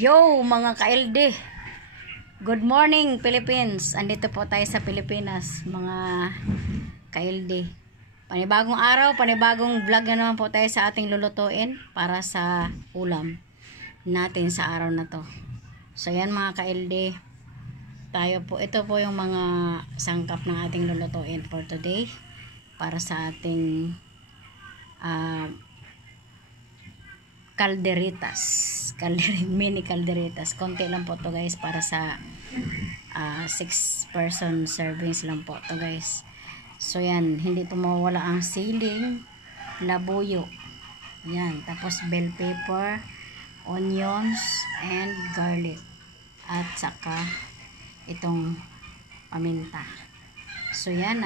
Yo mga ka-LD, good morning Philippines. Andito po tayo sa Pilipinas mga ka-LD. Panibagong araw, panibagong vlog na naman po tayo sa ating lulutuin para sa ulam natin sa araw na to. So yan mga ka-LD, tayo po, ito po yung mga sangkap ng ating lulutuin for today para sa ating mini calderitas. Konti lang po to guys, para sa 6 person servings lang po to guys. So yan, hindi po mawala ang siling, labuyo, yan, tapos bell pepper, onions and garlic, at saka itong paminta. So yan,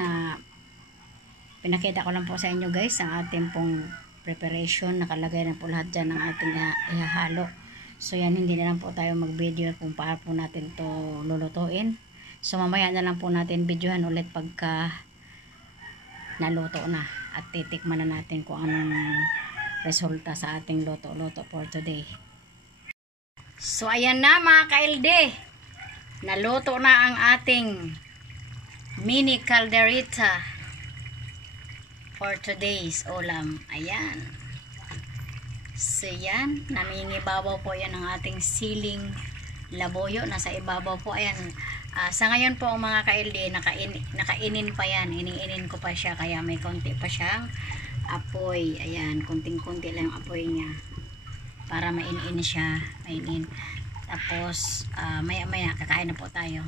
pinakita ko lang po sa inyo guys ang ating pong preparation. Nakalagay na po lahat dyan ng ating ihahalo. So yan, hindi na lang po tayo mag video kung paano po natin to lulutuin. So mamaya na lang po natin videohan ulit pagka naluto na at titikman na natin kung anong resulta sa ating luto for today. So ayan na mga ka-LD, naluto na ang ating mini calderita for today's ulam. Ayan. So yan, namingibabaw po yan ang ating siling labuyo. Nasa ibabaw po. Ayan. Sa ngayon po mga ka-LD, nakainin pa yan. Iniinin ko pa siya, kaya may konti pa siyang apoy. Ayan, kunting-kunti lang ang apoy niya para mainin siya. Mainin. Tapos maya-maya kakain na po tayo.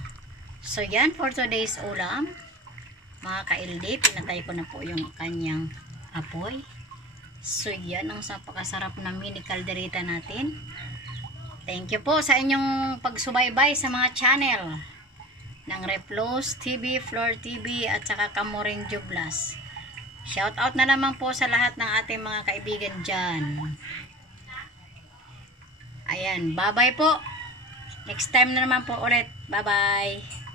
So yan, for today's ulam mga ka-LD, pinatay ko na po yung kanyang apoy. So yan ang napakasarap na mini calderita natin. Thank you po sa inyong pagsubaybay sa mga channel ng Replos TV, Floor TV at saka Kamuring Jublas. Shout out na naman po sa lahat ng ating mga kaibigan dyan. Ayan, bye bye po. Next time na naman po ulit. Bye bye.